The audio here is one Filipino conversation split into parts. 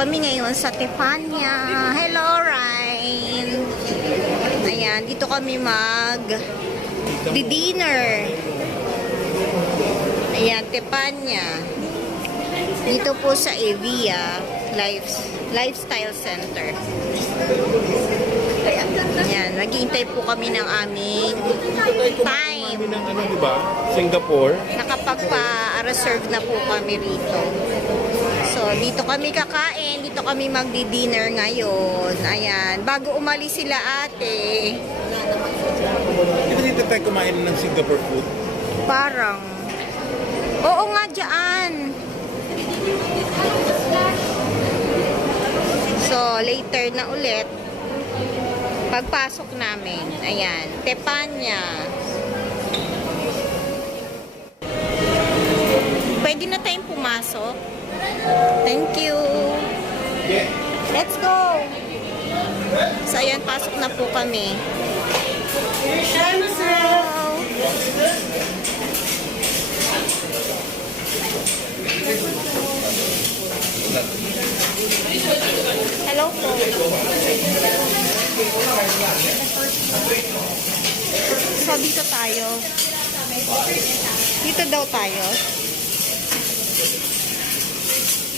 kami ngayon sa Tepanya. Hello, Ryan. Ayan, dito kami dinner. Ayan, Tepanya. Dito po sa Evia Lifestyle Center. Ayan, naghihintay po kami ng aming time. Kami ng ano, diba? Singapore. Nakapagpa-reserve na po kami rito. So, dito kami kakain. Dito kami magdi-dinner ngayon. Ayan. Bago umalis sila ate. Di ba dito tayo kumain ng Singapore food? Parang. Oo nga, dyan. So, later na ulit. Pagpasok namin. Ayan. Tepanya. Pwede na tayong pumasok. Thank you. Let's go. So, ayan. Pasok na po kami. Hello po. So, dito tayo. Dito daw tayo.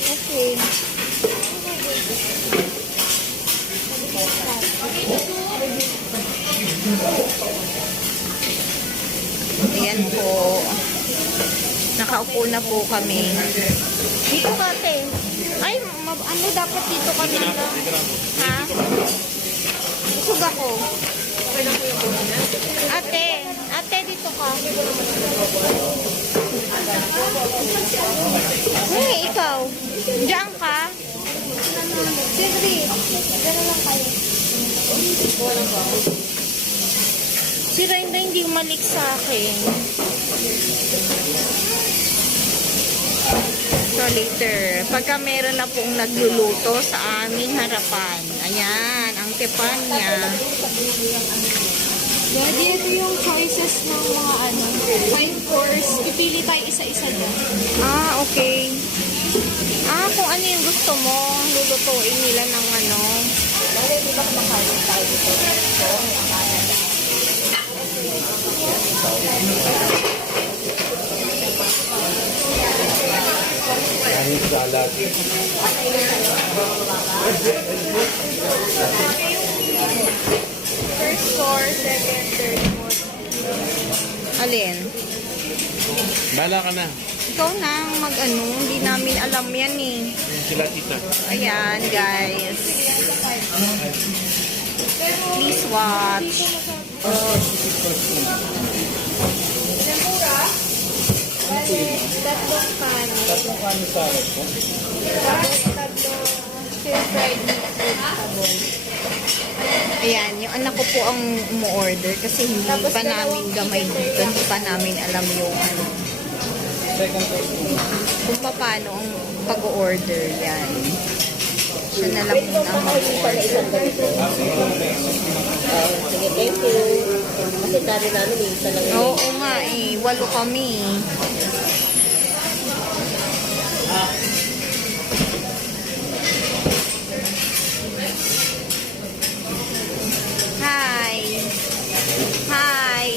Okay. Ayan po. Nakaupo na po kami. Dito kate. Ay, ano dapat dito kami na? Ha? Busog ako. Ate, dito ka. Hey, ikaw. Diyan ka. Sige, diyan lang kayo. Si Renda hindi umalik sa akin. So later, pagka meron na pong nagluluto sa aming harapan. Ayan, ang Tepanya. Daddy, ito yung choices ng mga 5 course. Pipili tayo isa-isa dyan. Ah, okay. Ah, kung ano yung gusto mo, lulutuin nila ng ano. Daddy, di ba kumakain tayo dito? So, kumakain. Ang salad. First course, second, third, fourth. Alin? Bala ka na. Ikaw na mag-ano, hindi namin alam yan eh. Sila tita. Ayan, guys. Please watch. Tatlong kanin. Tatlong kanin salad po. Tatlong stir-fried vegetable. Ayan, yung anak ko po ang umu-order kasi hindi pa namin gamay dito. Hindi pa namin alam yung ano. Second course po. Kung paano ang pag-order yan. Siya na lang muna ang mag-order. Sige, thank you. Kasi dami namin isa lang. Oo nga eh, 8 kami. Hi. Hi.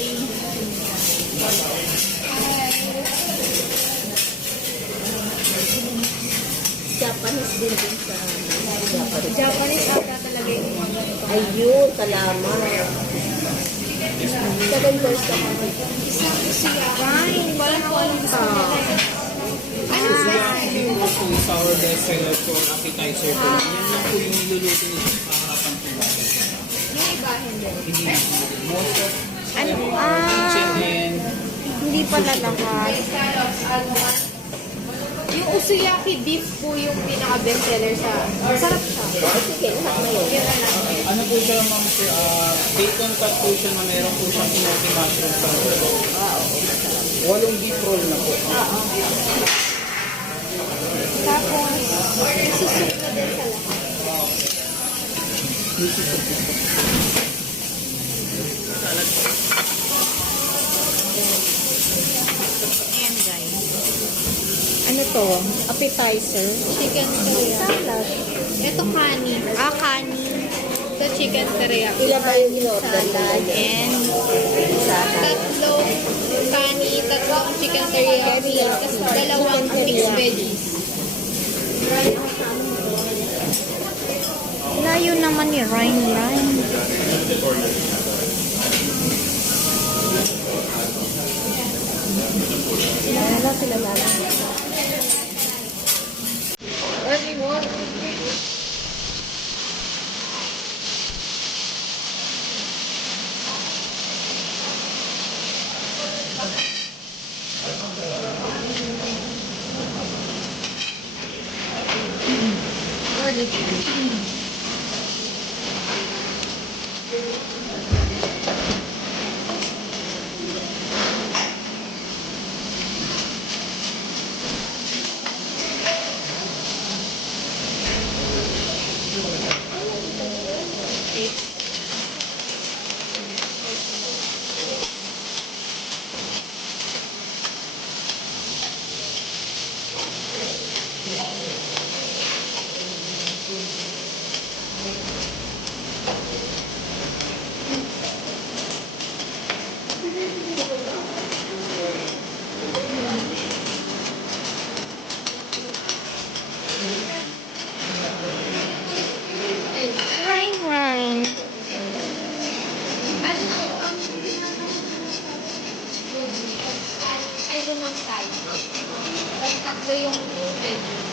Japanese din sa Japanese. Japanese ata talaga yung mga ganito. Ayun, salamat. Second course ka pa. Fine. Walang kwenta. Sourdough salad po, appetizer po. Yan lang po yung niluluto nito sa harapan po. Yung iba, hindi. Hindi na. Most of Ano? kitchen and Hindi pala lahat. Yung usuyaki beef po yung pinaka-best seller sa... Masarap siya. Sige, lahat na yun. ano po siya ma'am sir, bacon cut po siya na meron po siyang pinoti mushroom sa loob. 8 beef roll na po. Tapos, isusok na din sa lahat. Ayan guys. Ano to? appetizer. Chicken teriyaki. Salad. Ito kani. Kani. Ito chicken teriyaki. Ilan ba yung in-order mo? Salad. And tatlong kani, tatlong chicken teriyaki. Tapos dalawang mixed veggies. Layo naman ni Ryan. Wala sila lang. Ryan. Ay, doon ang side. Tapos tatlo yung veggies.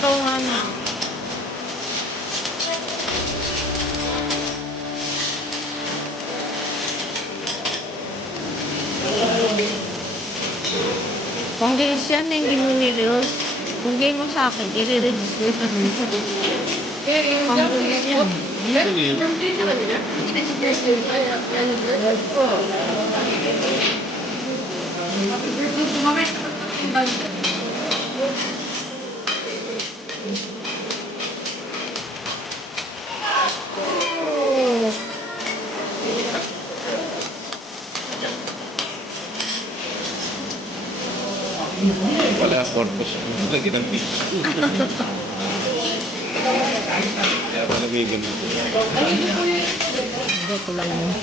Ito nga na. Kung games yan na hindi mo nirelease, kung game mo sa akin, i-release ko sa rin. Kung games yan. Wala corpus. Lagi ng tissue. Kaya pa nagiging Hindi ko lang yun.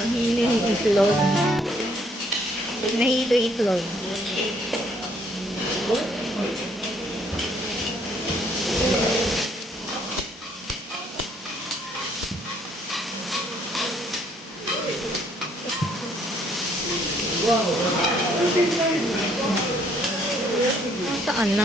Nahilo yung itlog. Nahilo yung itlog. Saan na?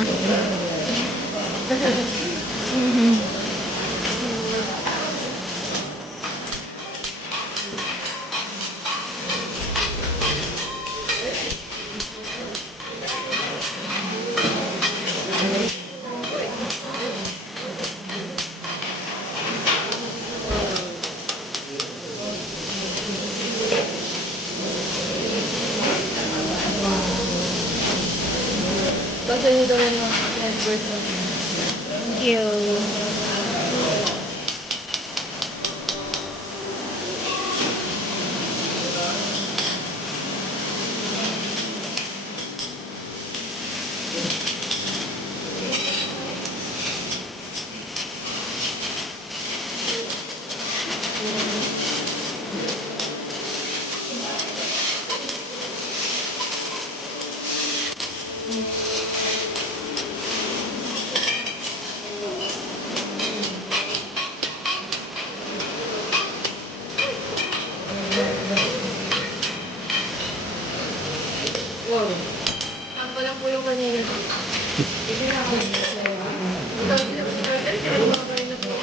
Bagay daw ng version. Thank you. Wow. Ako lang po yung kanina. Hindi na ako. Ito, kumakain na po.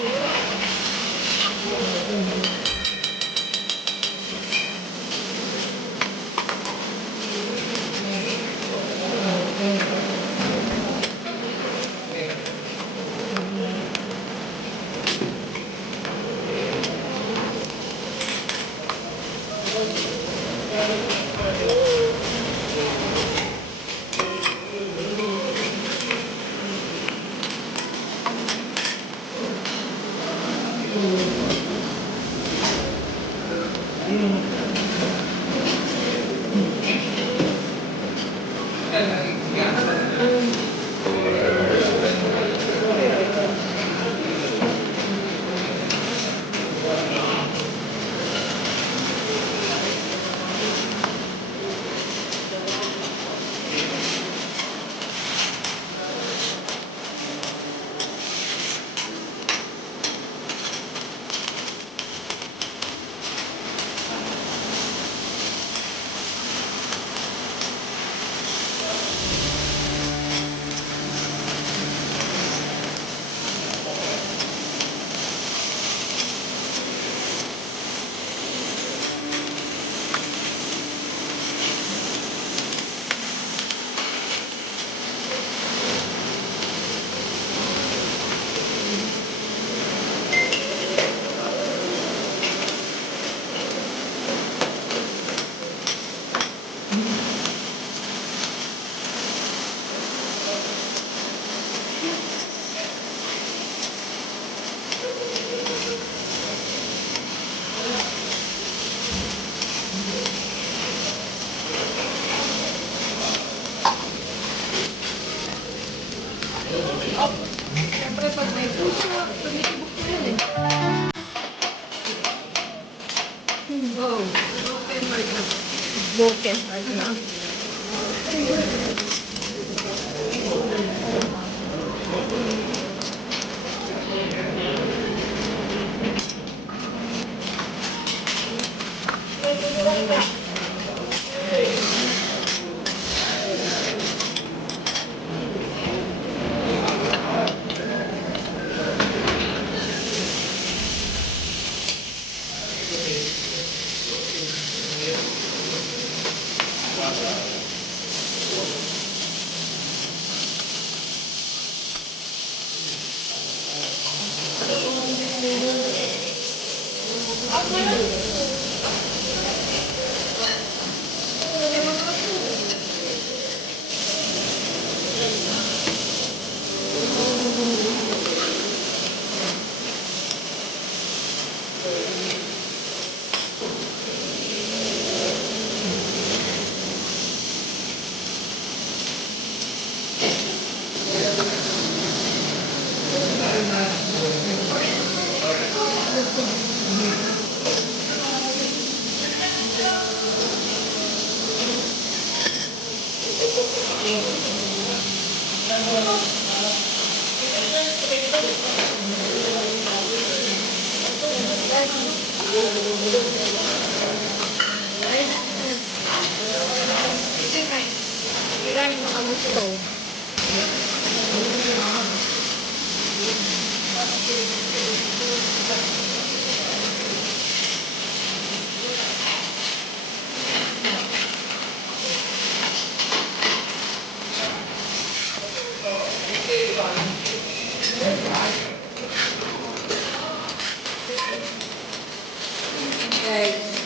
gluten.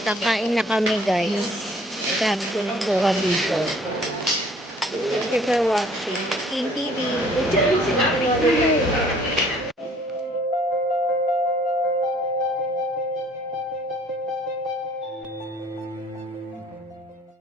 Kakain na kami, guys. Sabi ko na po dito. Thank you for watching. King TV.